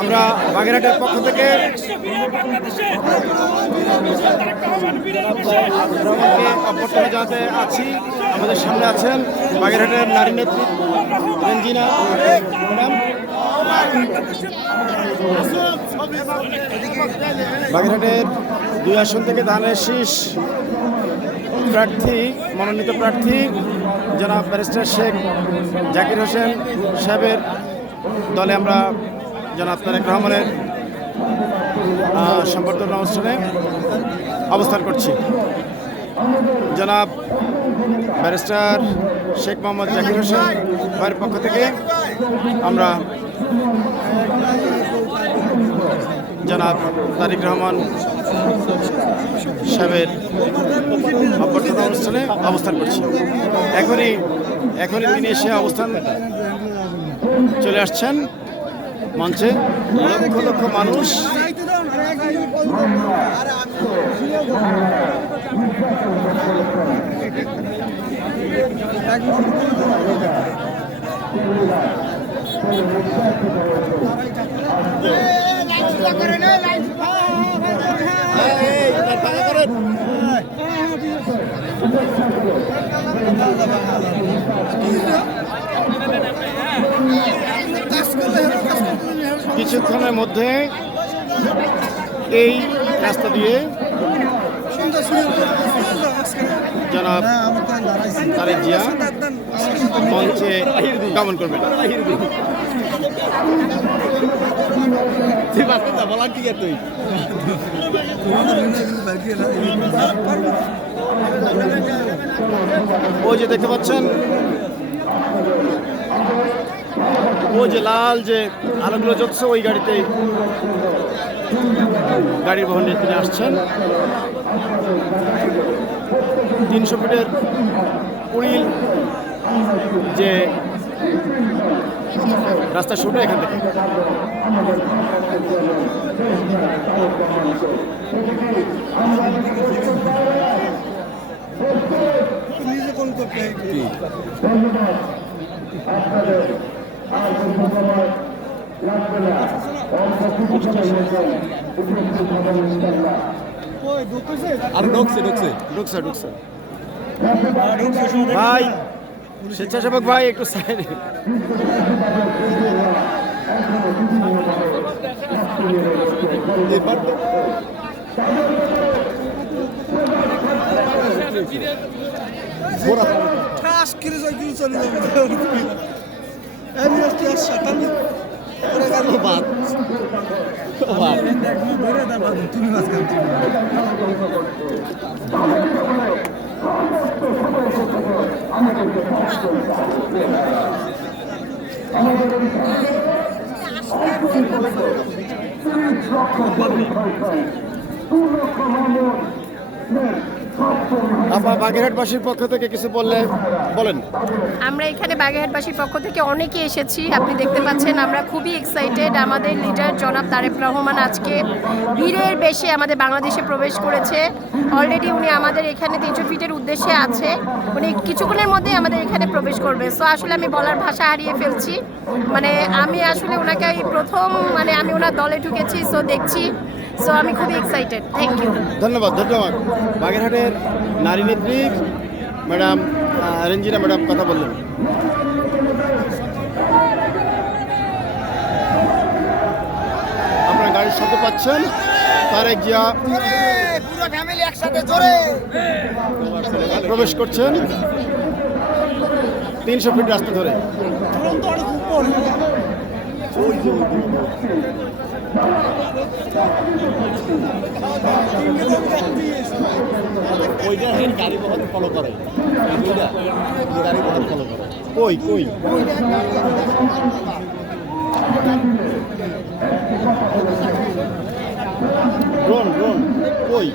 আমরা বাগেরহাটের পক্ষ থেকে অভ্যর্থনা জানাতে আছি। আমাদের সামনে আছেন বাগেরহাটের নারী নেত্রী রেঞ্জিনা ম্যাডাম। বাগেরহাটের 2 আসন থেকে ধানের শীষ প্রার্থী, মনোনীত প্রার্থী জনাব ব্যারিস্টার শেখ জাকির হোসেন সাহেবের দলে আমরা জনাব তারেক রহমানের সংবর্ধনা অনুষ্ঠানে অবস্থান করছি। জনাব ব্যারিস্টার শেখ মোহাম্মদ জাকির হোসেন ভাইয়ের পক্ষ থেকে আমরা জনাব তারেক রহমান সাহেবের অভ্যর্থনা অনুষ্ঠানে অবস্থান করছি। এখনই তিনি এসে অবস্থান চলে আসছেন মঞ্চে। লক্ষ লক্ষ মানুষ কিছুক্ষণের মধ্যে এই রাস্তা দিয়ে জনাব তারেক জিয়া মঞ্চে গমন করবেন। ওই যে দেখতে পাচ্ছেন, ওই যে লাল যে আলোগুলো জ্বলছে, ওই গাড়িতেই গাড়ির বহন নিয়ে তিনি আসছেন। 300 ফিটের উড়িল যে রাস্তা শুটে এখান থেকে ভাই, স্বেচ্ছাসেবক ভাই একটু সাইডে। বাগেরহাটবাসীর পক্ষ থেকে কিছু বলেন। আমরা এখানে বাগেরহাটবাসীর পক্ষ থেকে অনেকে এসেছি, আপনি দেখতে পাচ্ছেন। আমরা খুবই এক্সাইটেড। আমাদের লিডার জনাব তারেক রহমান আজকে ভিড়ের বেশে আমাদের বাংলাদেশে প্রবেশ করেছে। অলরেডি উনি আমাদের এখানে 300 ফিটের উদ্দেশ্যে আছে। উনি কিছুক্ষণের মধ্যে আমাদের এখানে প্রবেশ করবে। সো আসলে আমি বলার ভাষা হারিয়ে ফেলছি। আমি আসলে ওনাকে এই প্রথম আমি ওনার দলে ঢুকেছি। সো দেখছি, সো আমি খুবই এক্সাইটেড। Thank you. ধন্যবাদ। বাগেরহাটের নারী নেত্রী ম্যাডাম রেঞ্জিনা ম্যাডাম কথা বললেন। আপনার গাড়ির শব্দ পাচ্ছেন। তারেক জিয়া পুরো ফ্যামিলি একসাথে জোরে প্রবেশ করছেন 300 ফিট রাস্তা ধরে। গাড়ি বহুত ফলো করে, গাড়ি বহুত ফলো করে। কই ড্রোন কই?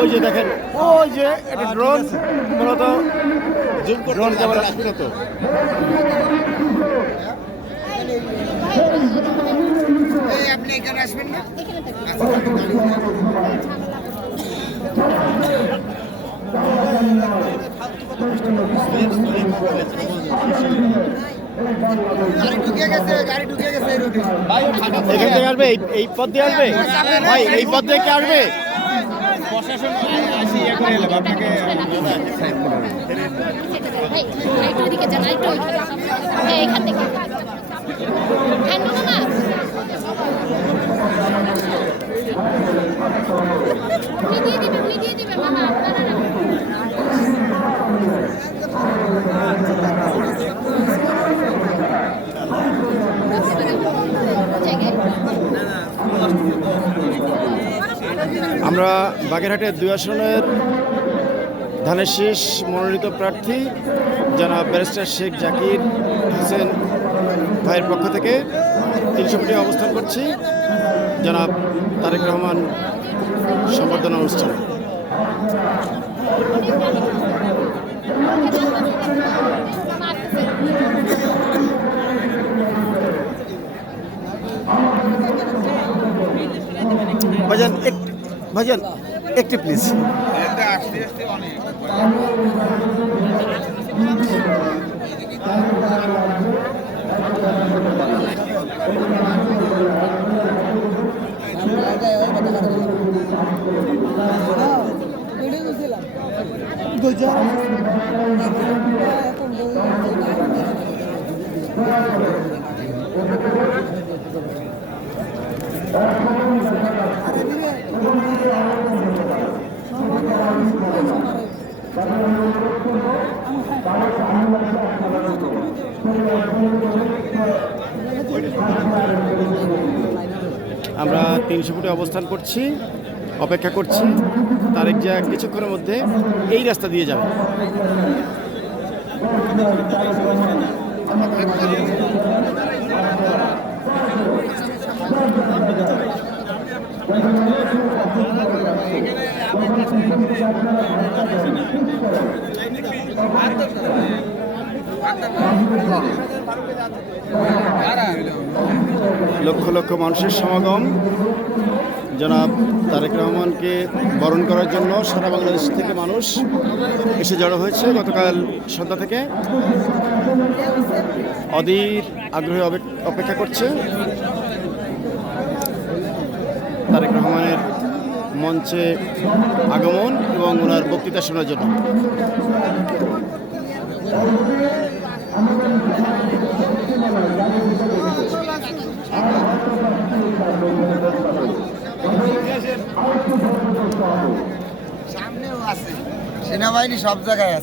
ওই যে দেখেন, ওই যে একটা ড্রোন, মূলত ড্রোন ক্যামেরা তো। আপনি এখানে আসবেন না? এখান থেকে আসবে, এই পথ দিয়ে আসবে ভাই, এই পথ দিয়ে কি আসবে? প্রশাসন আসি ইয়ে করে এলাম আপনাকে একটু দিকে যান, একটু এখান থেকে না উনি দিয়ে দিবেন মামা আমরা বাগেরহাটের 2 আসনের ধানের শীষ মনোনীত প্রার্থী জনাব ব্যারিস্টার শেখ জাকির হোসেন ভাইয়ের পক্ষ থেকে 300 ফুটে অবস্থান করছি জনাব তারেক রহমান সম্বর্ধনা অনুষ্ঠানে। ভাইজান একটু প্লিজ। আমরা 300 ফুটে অবস্থান করছি, অপেক্ষা করছি তারেক জিয়া কিছুক্ষণের মধ্যে এই রাস্তা দিয়ে যাবে। লক্ষ লক্ষ মানুষের সমাগম জনাব তারেক রহমানকে বরণ করার জন্য সারা বাংলাদেশ থেকে মানুষ এসে জড়ো হয়েছে। গতকাল সন্ধ্যা থেকে অধীর আগ্রহে অপেক্ষা করছে তারেক রহমানের মঞ্চে আগমন এবং ওনার বক্তৃতা শোনার জন্য। সামনেও আছে, সেনাবাহিনী সব জায়গায় আছে।